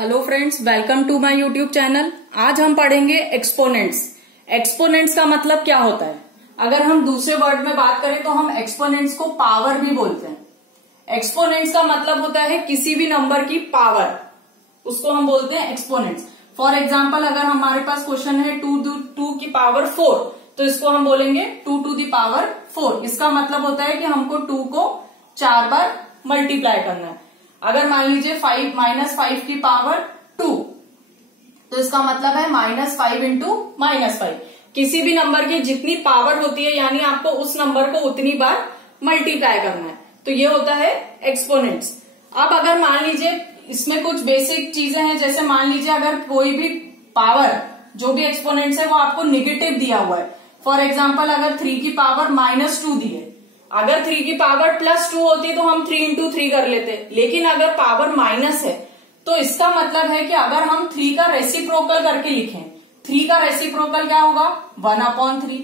Hello friends, welcome to my YouTube channel. आज हम पढ़ेंगे एक्सपोनेंट्स। एक्सपोनेंट्स का मतलब क्या होता है? अगर हम दूसरे वर्ड में बात करें तो हम एक्सपोनेंट्स को पावर भी बोलते हैं। एक्सपोनेंट्स का मतलब होता है किसी भी नंबर की पावर, उसको हम बोलते हैं एक्सपोनेंट्स। फॉर एग्जाम्पल, अगर हमारे पास क्वेश्चन है 2 की पावर 4, तो इसको हम बोलेंगे 2 टू द पावर 4। इसका मतलब होता है कि हमको 2 को 4 बार मल्टीप्लाई करना है। अगर मान लीजिए -5 की पावर 2, तो इसका मतलब है -5 इंटू -5। किसी भी नंबर की जितनी पावर होती है, यानी आपको उस नंबर को उतनी बार मल्टीप्लाई करना है, तो ये होता है एक्सपोनेंट्स। अब अगर मान लीजिए इसमें कुछ बेसिक चीजें हैं, जैसे मान लीजिए अगर कोई भी पावर, जो भी एक्सपोनेंट्स है वो आपको निगेटिव दिया हुआ है। फॉर एग्जाम्पल, अगर 3 की पावर -2 दी है, अगर 3 की पावर +2 होती तो हम 3 इंटू 3 कर लेते, लेकिन अगर पावर माइनस है तो इसका मतलब है कि अगर हम 3 का रेसिप्रोकल करके लिखें, 3 का रेसिप्रोकल क्या होगा? 1/3।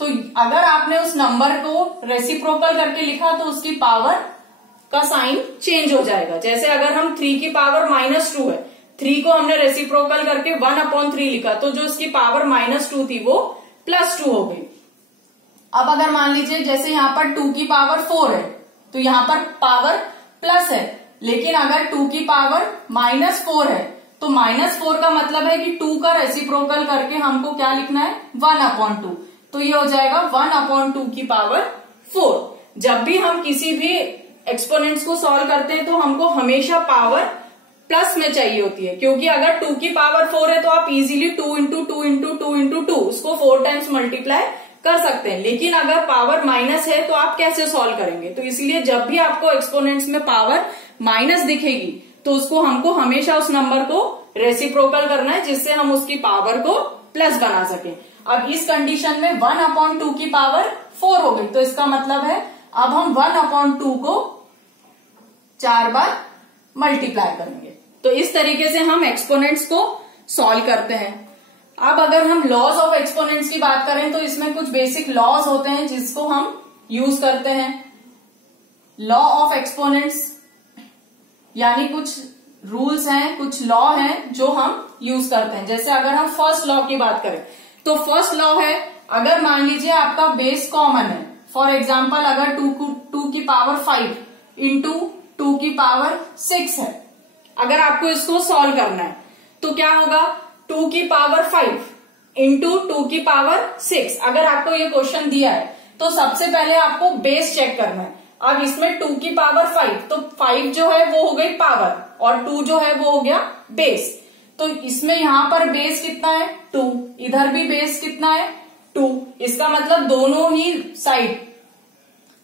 तो अगर आपने उस नंबर को रेसिप्रोकल करके लिखा तो उसकी पावर का साइन चेंज हो जाएगा। जैसे अगर हम 3 की पावर -2 है, 3 को हमने रेसिप्रोकल करके 1/3 लिखा, तो जो उसकी पावर -2 थी वो +2 हो गई। अब अगर मान लीजिए जैसे यहाँ पर 2 की पावर 4 है, तो यहाँ पर पावर प्लस है, लेकिन अगर 2 की पावर -4 है, तो -4 का मतलब है कि 2 का रेसिप्रोकल करके हमको क्या लिखना है? 1/2। तो ये हो जाएगा 1/2 की पावर 4। जब भी हम किसी भी एक्सपोनेंट्स को सॉल्व करते हैं तो हमको हमेशा पावर प्लस में चाहिए होती है, क्योंकि अगर 2 की पावर 4 है तो आप इजीली 2 इंटू 2 इंटू 2 इंटू 2 उसको 4 टाइम्स मल्टीप्लाई कर सकते हैं। लेकिन अगर पावर माइनस है तो आप कैसे सॉल्व करेंगे? तो इसलिए जब भी आपको एक्सपोनेंट्स में पावर माइनस दिखेगी तो उसको हमको हमेशा उस नंबर को रेसिप्रोकल करना है, जिससे हम उसकी पावर को प्लस बना सकें। अब इस कंडीशन में 1/2 की पावर 4 हो गई, तो इसका मतलब है अब हम 1/2 को 4 बार मल्टीप्लाई करेंगे। तो इस तरीके से हम एक्सपोनेंट्स को सॉल्व करते हैं। अब अगर हम लॉज ऑफ एक्सपोनेंट्स की बात करें तो इसमें कुछ बेसिक लॉज होते हैं जिसको हम यूज करते हैं। लॉ ऑफ एक्सपोनेंट्स यानी कुछ रूल्स हैं, कुछ लॉ हैं जो हम यूज करते हैं। जैसे अगर हम फर्स्ट लॉ की बात करें तो फर्स्ट लॉ है, अगर मान लीजिए आपका बेस कॉमन है, फॉर एग्जाम्पल अगर 2 की पावर 5 इंटू 2 की पावर 6 है, अगर आपको इसको सॉल्व करना है तो क्या होगा? 2 की पावर 5 इंटू 2 की पावर 6। अगर आपको ये क्वेश्चन दिया है तो सबसे पहले आपको बेस चेक करना है। अब इसमें 2 की पावर 5, तो 5 जो है वो हो गई पावर और 2 जो है वो हो गया बेस। तो इसमें यहां पर बेस कितना है? 2। इधर भी बेस कितना है? 2। इसका मतलब दोनों ही साइड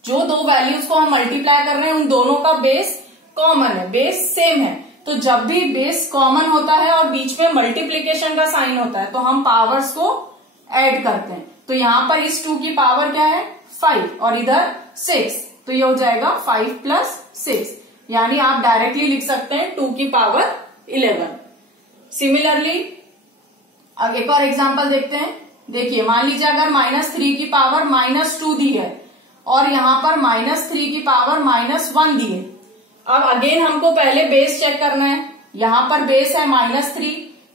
जो दो वैल्यूज को हम मल्टीप्लाई कर रहे हैं उन दोनों का बेस कॉमन है, बेस सेम है। तो जब भी बेस कॉमन होता है और बीच में मल्टीप्लीकेशन का साइन होता है तो हम पावर्स को ऐड करते हैं। तो यहां पर इस 2 की पावर क्या है? 5 और इधर 6, तो ये हो जाएगा 5 + 6, यानी आप डायरेक्टली लिख सकते हैं 2 की पावर 11। सिमिलरली अब एक और एग्जांपल देखते हैं। देखिए, मान लीजिए अगर -3 की पावर -2 दी है और यहां पर -3 की पावर -1 दी है। अब अगेन हमको पहले बेस चेक करना है। यहां पर बेस है -3,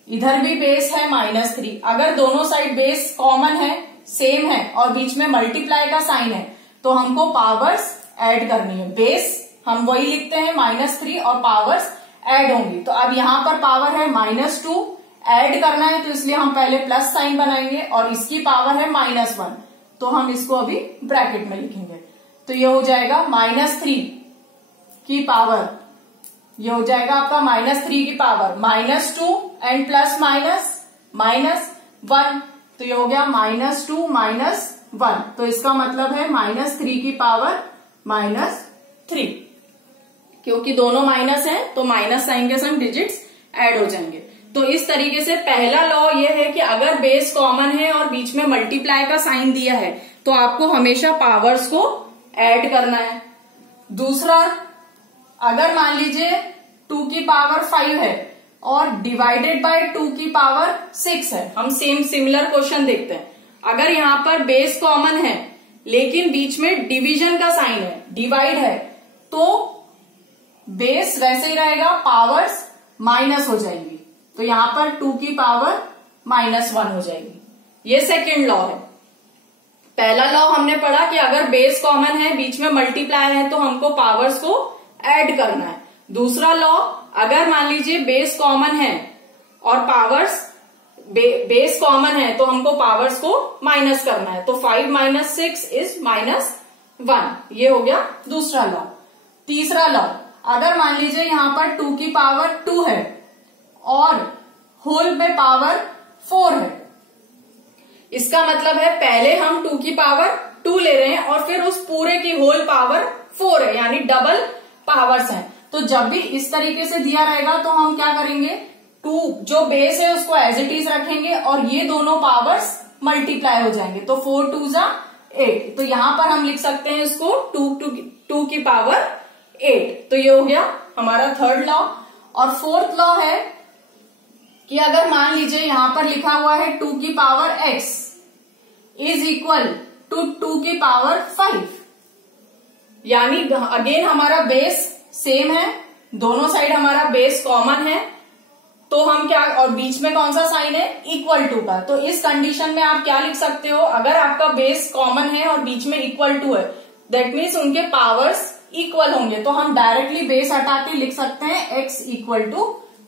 इधर भी बेस है -3। अगर दोनों साइड बेस कॉमन है, सेम है और बीच में मल्टीप्लाई का साइन है, तो हमको पावर्स ऐड करनी है। बेस हम वही लिखते हैं -3 और पावर्स ऐड होंगी। तो अब यहां पर पावर है -2, ऐड करना है तो इसलिए हम पहले प्लस साइन बनाएंगे, और इसकी पावर है -1, तो हम इसको अभी ब्रैकेट में लिखेंगे। तो ये हो जाएगा -3 की पावर, ये हो जाएगा आपका -3 की पावर -2 एंड प्लस -1, तो ये हो गया -2 -1। तो इसका मतलब है -3 की पावर -3। क्योंकि दोनों माइनस है तो माइनस साइन के संग डिजिट्स ऐड हो जाएंगे। तो इस तरीके से पहला लॉ ये है कि अगर बेस कॉमन है और बीच में मल्टीप्लाई का साइन दिया है तो आपको हमेशा पावर्स को ऐड करना है। दूसरा, अगर मान लीजिए 2 की पावर 5 है और डिवाइडेड बाय 2 की पावर 6 है, हम सिमिलर क्वेश्चन देखते हैं। अगर यहां पर बेस कॉमन है लेकिन बीच में डिवीजन का साइन है, डिवाइड है, तो बेस वैसे ही रहेगा, पावर्स माइनस हो जाएंगी, तो यहाँ पर 2 की पावर -1 हो जाएगी। ये सेकेंड लॉ है। पहला लॉ हमने पढ़ा कि अगर बेस कॉमन है, बीच में मल्टीप्लाई है, तो हमको पावर्स को ऐड करना है। दूसरा लॉ, अगर मान लीजिए बेस कॉमन है और पावर्स बेस कॉमन है तो हमको पावर्स को माइनस करना है, तो 5 - 6 इज -1। ये हो गया दूसरा लॉ। तीसरा लॉ, अगर मान लीजिए यहां पर 2 की पावर 2 है और होल में पावर 4 है, इसका मतलब है पहले हम 2 की पावर 2 ले रहे हैं और फिर उस पूरे की होल पावर 4 है, यानी डबल पावर्स हैं। तो जब भी इस तरीके से दिया रहेगा तो हम क्या करेंगे, 2 जो बेस है उसको एज इट इज रखेंगे और ये दोनों पावर्स मल्टीप्लाई हो जाएंगे, तो 4 2 जा 8। तो यहां पर हम लिख सकते हैं इसको 2 की पावर 8। तो ये हो गया हमारा थर्ड लॉ। और फोर्थ लॉ है कि अगर मान लीजिए यहां पर लिखा हुआ है 2 की power x is equal to 2 की पावर 5, यानी अगेन हमारा बेस सेम है, दोनों साइड हमारा बेस कॉमन है, तो हम क्या, और बीच में कौन सा साइन है, इक्वल टू का। तो इस कंडीशन में आप क्या लिख सकते हो, अगर आपका बेस कॉमन है और बीच में इक्वल टू है, दैट मीन्स उनके पावर्स इक्वल होंगे, तो हम डायरेक्टली बेस हटा के लिख सकते हैं x =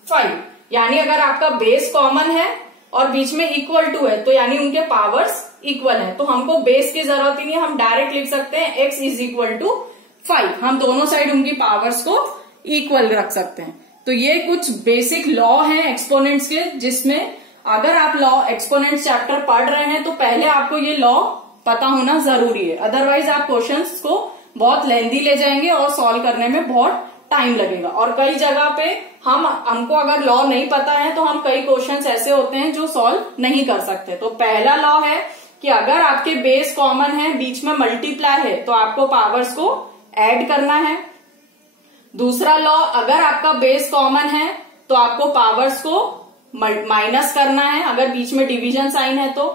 5। यानी अगर आपका बेस कॉमन है और बीच में इक्वल टू है, तो यानी उनके पावर्स इक्वल है, तो हमको बेस की जरूरत ही नहीं, हम डायरेक्ट लिख सकते हैं x = 5। हम दोनों साइड उनकी पावर्स को इक्वल रख सकते हैं। तो ये कुछ बेसिक लॉ हैं एक्सपोनेंट्स के, जिसमें अगर आप लॉ एक्सपोनेंट्स चैप्टर पढ़ रहे हैं तो पहले आपको ये लॉ पता होना जरूरी है, अदरवाइज आप क्वेश्चंस को बहुत लेंथी ले जाएंगे और सॉल्व करने में बहुत टाइम लगेगा। और कई जगह पे हमको अगर लॉ नहीं पता है तो हम कई क्वेश्चंस ऐसे होते हैं जो सॉल्व नहीं कर सकते। तो पहला लॉ है कि अगर आपके बेस कॉमन है, बीच में मल्टीप्लाई है, तो आपको पावर्स को ऐड करना है। दूसरा लॉ, अगर आपका बेस कॉमन है तो आपको पावर्स को माइनस करना है अगर बीच में डिवीजन साइन है तो।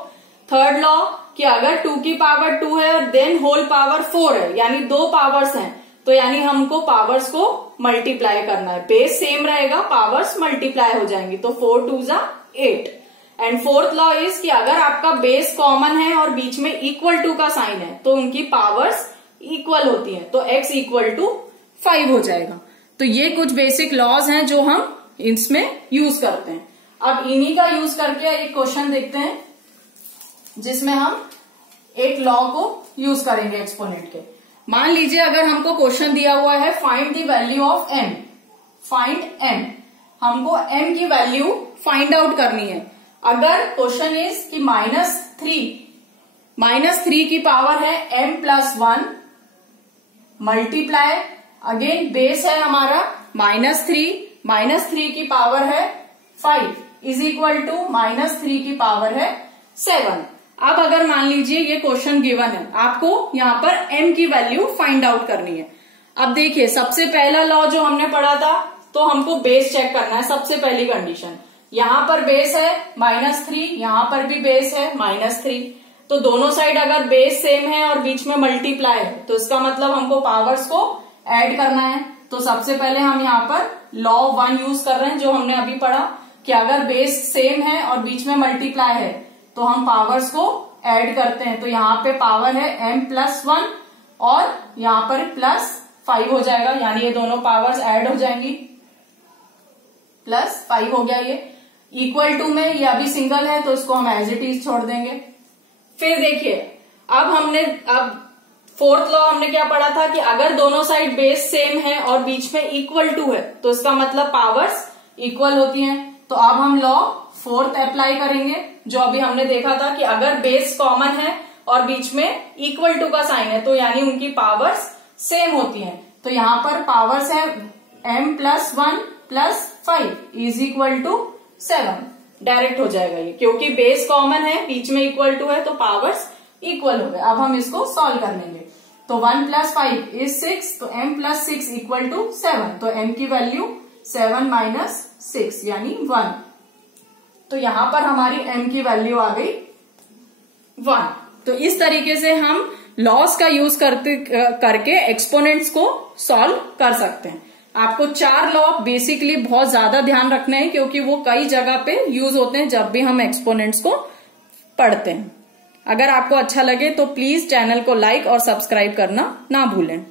थर्ड लॉ कि अगर 2 की पावर 2 है और देन होल पावर 4 है, यानी 2 पावर्स हैं, तो यानी हमको पावर्स को मल्टीप्लाई करना है। बेस सेम रहेगा, पावर्स मल्टीप्लाई हो जाएंगी, तो 4 2 जा 8। एंड फोर्थ लॉ इज कि अगर आपका बेस कॉमन है और बीच में इक्वल टू का साइन है तो उनकी पावर्स इक्वल होती हैं, तो x = 5 हो जाएगा। तो ये कुछ बेसिक लॉज हैं जो हम इसमें यूज करते हैं। अब इन्हीं का यूज करके एक क्वेश्चन देखते हैं जिसमें हम एक लॉ को यूज करेंगे एक्सपोनेंट के। मान लीजिए अगर हमको क्वेश्चन दिया हुआ है find the value of m, find m, हमको m की वैल्यू फाइंड आउट करनी है। अगर क्वेश्चन इज कि -3 की पावर है m+1 मल्टीप्लाई, अगेन बेस है हमारा -3 की पावर है 5 इज इक्वल टू -3 की पावर है 7। अब अगर मान लीजिए ये क्वेश्चन गिवन है, आपको यहाँ पर m की वैल्यू फाइंड आउट करनी है। अब देखिए सबसे पहला लॉ जो हमने पढ़ा था, तो हमको बेस चेक करना है। सबसे पहली कंडीशन, यहाँ पर बेस है -3, यहाँ पर भी बेस है -3, तो दोनों साइड अगर बेस सेम है और बीच में मल्टीप्लाई है तो इसका मतलब हमको पावर्स को ऐड करना है। तो सबसे पहले हम यहाँ पर लॉ 1 यूज कर रहे हैं, जो हमने अभी पढ़ा कि अगर बेस सेम है और बीच में मल्टीप्लाई है तो हम पावर्स को ऐड करते हैं। तो यहाँ पे पावर है m+1 और यहाँ पर +5 हो जाएगा, यानी ये दोनों पावर्स ऐड हो जाएंगी, +5 हो गया। ये इक्वल टू में ये अभी सिंगल है तो इसको हम एज इट इज छोड़ देंगे। फिर देखिए अब फोर्थ लॉ हमने क्या पढ़ा था कि अगर दोनों साइड बेस सेम है और बीच में इक्वल टू है तो इसका मतलब पावर्स इक्वल होती हैं। तो अब हम लॉ 4th अप्लाई करेंगे, जो अभी हमने देखा था कि अगर बेस कॉमन है और बीच में इक्वल टू का साइन है तो यानी उनकी पावर्स सेम होती हैं। तो यहाँ पर पावर्स है m+1 + 5 is equal to 7, direct हो जाएगा ये, क्योंकि बेस कॉमन है, बीच में इक्वल टू है, तो पावर्स इक्वल हो गए। अब हम इसको सॉल्व कर लेंगे। तो 1 + 5 इज 6, तो m+6 = 7, तो m की वैल्यू 7 - 6 यानी 1। तो यहां पर हमारी m की वैल्यू आ गई 1। तो इस तरीके से हम लॉस का यूज करके एक्सपोनेंट्स को सॉल्व कर सकते हैं। आपको 4 लॉ बेसिकली बहुत ज्यादा ध्यान रखने हैं, क्योंकि वो कई जगह पे यूज होते हैं जब भी हम एक्सपोनेंट्स को पढ़ते हैं। अगर आपको अच्छा लगे तो प्लीज चैनल को लाइक और सब्सक्राइब करना ना भूलें।